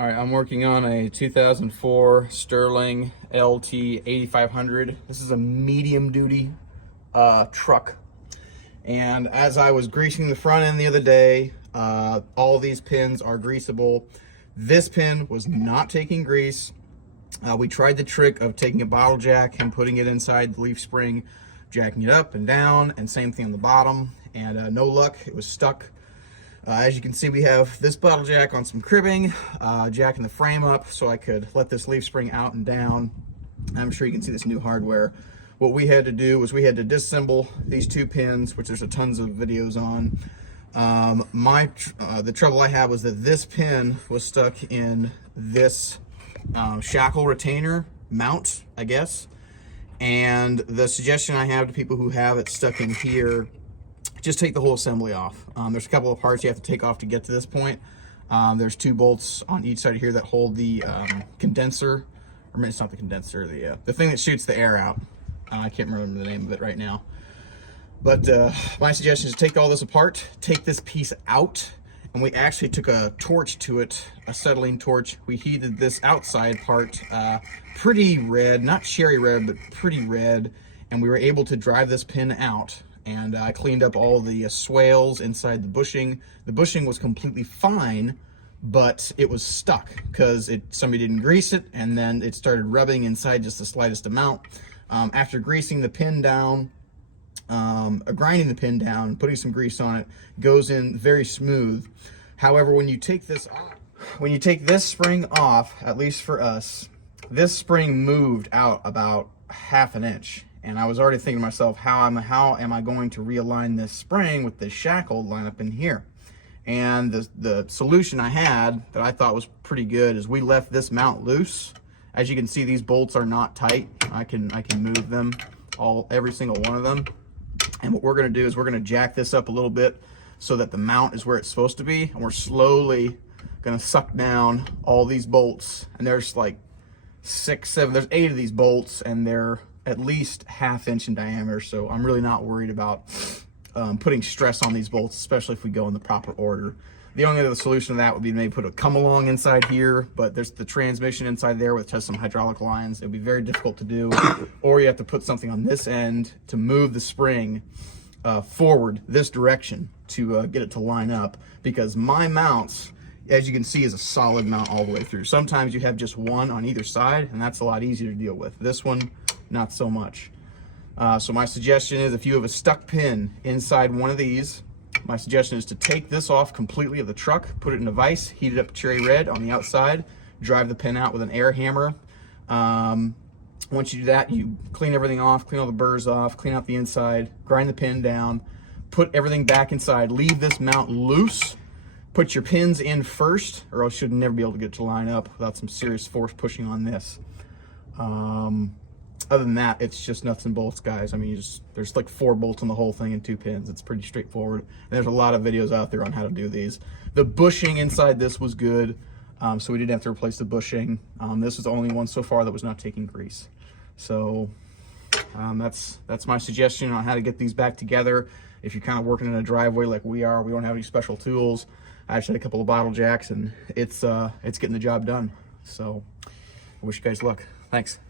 All right, I'm working on a 2004 Sterling LT 8500. This is a medium duty truck. And as I was greasing the front end the other day, all these pins are greasable. This pin was not taking grease. We tried the trick of taking a bottle jack and putting it inside the leaf spring, jacking it up and down, and same thing on the bottom, and no luck, it was stuck. As you can see, we have this bottle jack on some cribbing, jacking the frame up so I could let this leaf spring out and down. I'm sure you can see this new hardware. What we had to do was we had to disassemble these two pins, which there's a tons of videos on. The trouble I had was that this pin was stuck in this shackle retainer mount, I guess. And the suggestion I have to people who have it stuck in here, just take the whole assembly off. There's a couple of parts you have to take off to get to this point. There's two bolts on each side here that hold the condenser, or it's not the condenser, the thing that shoots the air out. I can't remember the name of it right now. But my suggestion is take all this apart, take this piece out, and we actually took a torch to it, a acetylene torch. We heated this outside part pretty red, not cherry red, but pretty red, and we were able to drive this pin out. And I cleaned up all the swales inside the bushing. The bushing was completely fine, but it was stuck because somebody didn't grease it, and then it started rubbing inside just the slightest amount. After greasing the pin down, grinding the pin down, putting some grease on it, goes in very smooth. However, when you take this off, when you take this spring off, at least for us, this spring moved out about ½ an inch. And I was already thinking to myself, how am I going to realign this spring with this shackle line up in here? And the solution I had that I thought was pretty good is we left this mount loose. As you can see, these bolts are not tight. I can move them, every single one of them. And what we're gonna do is we're gonna jack this up a little bit so that the mount is where it's supposed to be. And we're slowly gonna suck down all these bolts. And there's like 6, 7, there's 8 of these bolts, and they're at least ½ inch in diameter, so I'm really not worried about putting stress on these bolts, especially if we go in the proper order. The only other solution to that would be maybe put a come-along inside here, but there's the transmission inside there which has some hydraulic lines. It would be very difficult to do. Or you have to put something on this end to move the spring forward this direction to get it to line up, because my mounts, as you can see, is a solid mount all the way through. Sometimes you have just one on either side, and that's a lot easier to deal with. This one, not so much. So my suggestion is, if you have a stuck pin inside one of these, my suggestion is to take this off completely of the truck, put it in a vise, heat it up cherry red on the outside, drive the pin out with an air hammer. Once you do that, you clean everything off, clean all the burrs off, clean out the inside, grind the pin down, put everything back inside, leave this mount loose, put your pins in first, or else you'll never be able to get it to line up without some serious force pushing on this. Other than that, it's just nuts and bolts, guys. I mean, there's like 4 bolts on the whole thing and 2 pins. It's pretty straightforward. And there's a lot of videos out there on how to do these. The bushing inside this was good, so we didn't have to replace the bushing. This was the only one so far that was not taking grease. So that's my suggestion on how to get these back together. If you're kind of working in a driveway like we are, we don't have any special tools. I actually had a couple of bottle jacks, and it's getting the job done. So I wish you guys luck. Thanks.